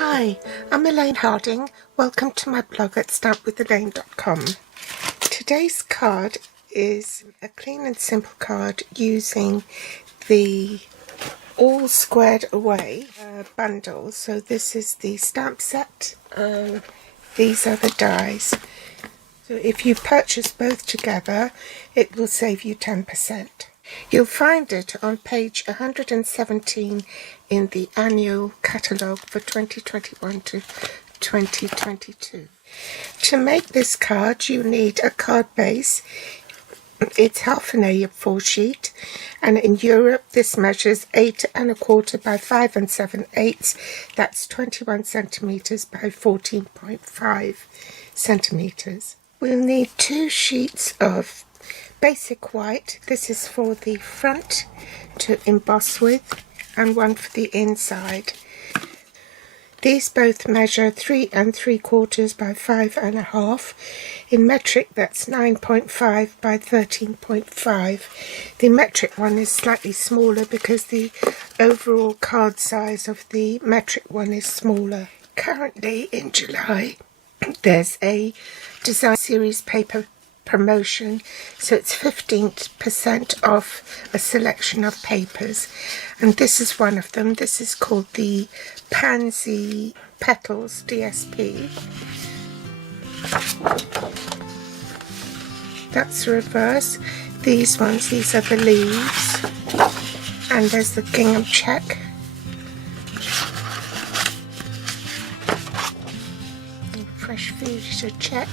Hi, I'm Elaine Harding. Welcome to my blog at stampwithelaine.com. Today's card is a clean and simple card using the all squared away bundle. So this is the stamp set and these are the dies. So if you purchase both together, it will save you 10%. You'll find it on page 117 in the annual catalogue for 2021 to 2022. To make this card, you need a card base. It's half an A4 sheet, and in Europe this measures 8 1/4 by 5 7/8. That's 21 centimetres by 14.5 centimetres. We'll need 2 sheets of basic white. This is for the front to emboss with, and one for the inside. These both measure 3 3/4 by 5 1/2. In metric that's 9.5 by 13.5. The metric one is slightly smaller because the overall card size of the metric one is smaller. Currently in July there's a design series paper promotion, so it's 15% off a selection of papers, and this is one of them. This is called the Pansy Petals DSP. That's the reverse. These are the leaves, and there's the gingham check. Fresh fuchsia check.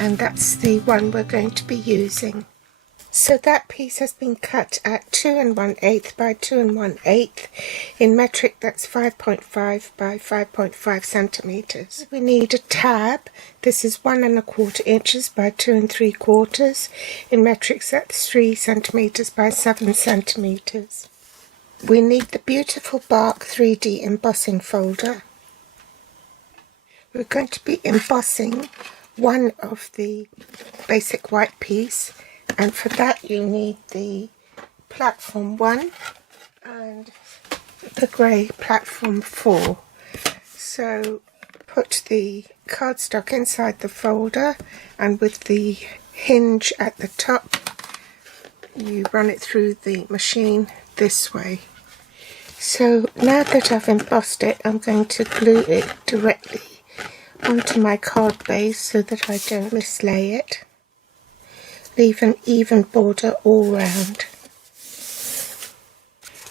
And that's the one we're going to be using. So that piece has been cut at 2 1/8 by 2 1/8. In metric that's 5.5 by 5.5 centimetres. We need a tab. This is 1 1/4 inches by 2 3/4. In metric that's 3 centimetres by 7 centimetres. We need the beautiful bark 3D embossing folder. We're going to be embossing one of the basic white piece, and for that you need the platform 1 and the grey platform 4. So put the cardstock inside the folder, and with the hinge at the top you run it through the machine this way. So now that I've embossed it, I'm going to glue it directly onto my card base so that I don't mislay it. Leave an even border all round.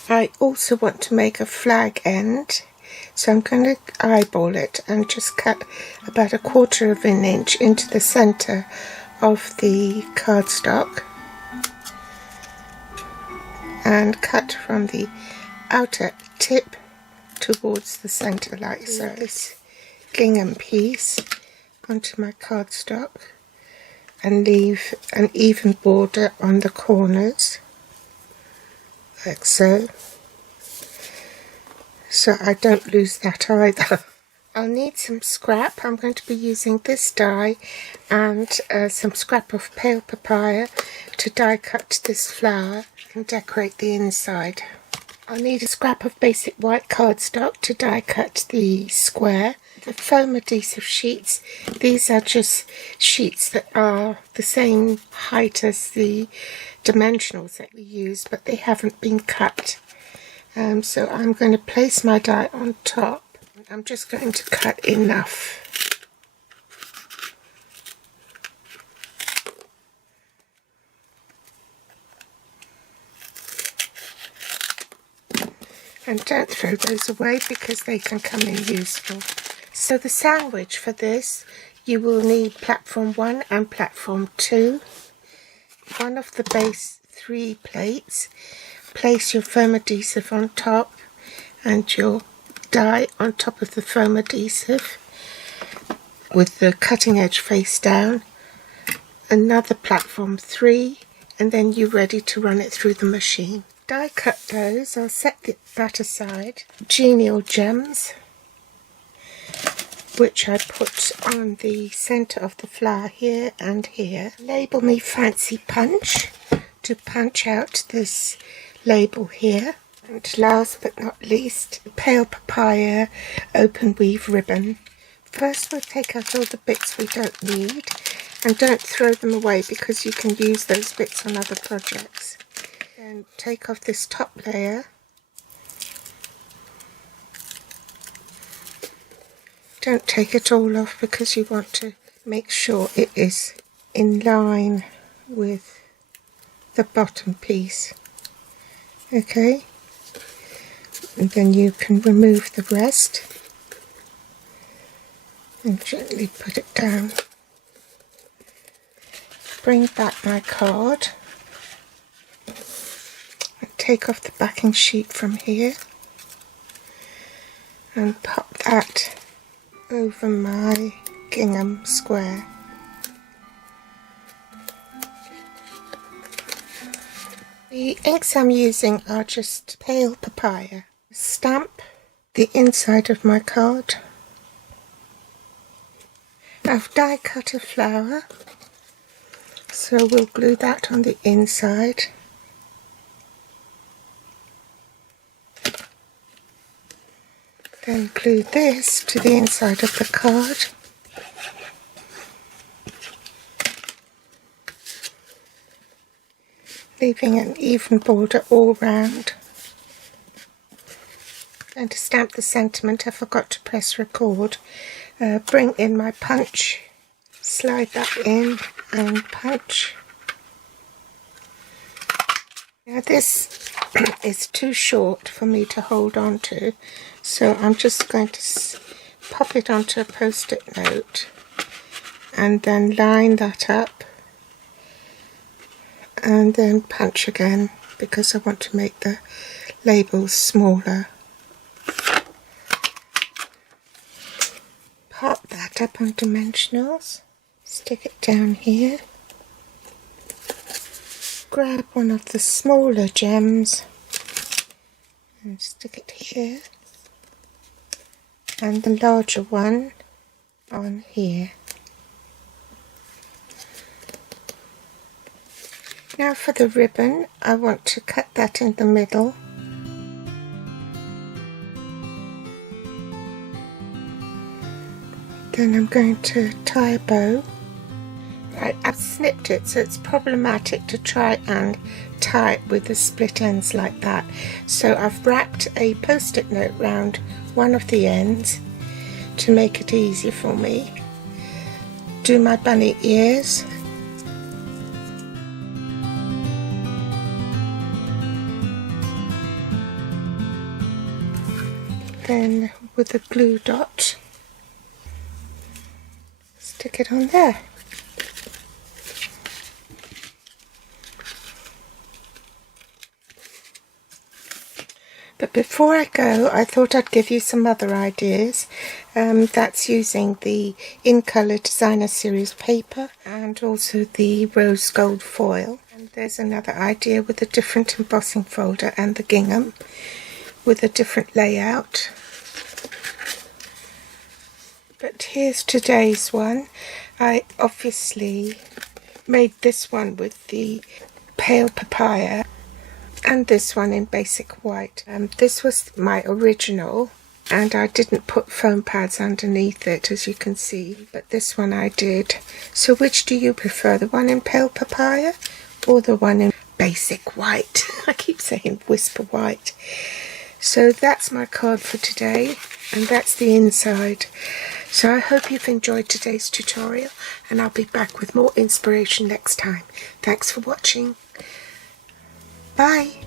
I also want to make a flag end, so I'm going to eyeball it and just cut about 1/4 of an inch into the centre of the cardstock, and cut from the outer tip towards the centre like so. This gingham piece onto my cardstock and leave an even border on the corners like so, so I don't lose that either. I'll need some scrap. I'm going to be using this die and some scrap of pale papaya to die cut this flower and decorate the inside. I'll need a scrap of basic white cardstock to die cut the square. The foam adhesive sheets, these are just sheets that are the same height as the dimensionals that we use, but they haven't been cut. So I'm going to place my die on top. I'm just going to cut enough. And don't throw those away because they can come in useful. So the sandwich for this, you will need platform 1 and platform 2. One of the base 3 plates. Place your foam adhesive on top and your die on top of the foam adhesive with the cutting edge face down. Another platform 3, and then you're ready to run it through the machine. Die cut those. I'll set that aside. Genial gems, which I put on the centre of the flower here and here. Label Me Fancy Punch. to punch out this label here. And last but not least, pale papaya open weave ribbon. First we'll take out all the bits we don't need, and don't throw them away because you can use those bits on other projects. Then take off this top layer. Don't take it all off because you want to make sure it is in line with the bottom piece. Okay, and then you can remove the rest and gently put it down. Bring back my card and take off the backing sheet from here and pop that over my gingham square. The inks I'm using are just pale papaya. Stamp the inside of my card. I've die cut a flower, so we'll glue that on the inside. Then glue this to the inside of the card. Leaving an even border all round. And to stamp the sentiment, I forgot to press record. Bring in my punch, slide that in and punch. Now this is too short for me to hold on to, so I'm just going to pop it onto a post-it note and then line that up and then punch again because I want to make the labels smaller. Pop that up on dimensionals, stick it down here, grab one of the smaller gems and stick it here, and the larger one on here. Now for the ribbon, I want to cut that in the middle. Then I'm going to tie a bow. Right, I've snipped it, so it's problematic to try and tie it with the split ends like that. So I've wrapped a post-it note round one of the ends to make it easier for me. Do my bunny ears. Then with a glue dot, stick it on there. But before I go, I thought I'd give you some other ideas. That's using the In Colour Designer Series paper and also the rose gold foil. And there's another idea with a different embossing folder and the gingham with a different layout. But here's today's one. I obviously made this one with the pale papaya and this one in basic white. This was my original and I didn't put foam pads underneath it, as you can see, but this one I did. So which do you prefer, the one in pale papaya or the one in basic white? I keep saying whisper white. So that's my card for today, and that's the inside. So I hope you've enjoyed today's tutorial, and I'll be back with more inspiration next time. Thanks for watching. Bye.